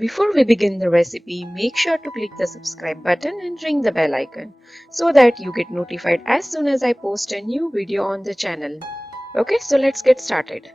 Before we begin the recipe, make sure to click the subscribe button and ring the bell icon so that you get notified as soon as I post a new video on the channel. Okay, so let's get started.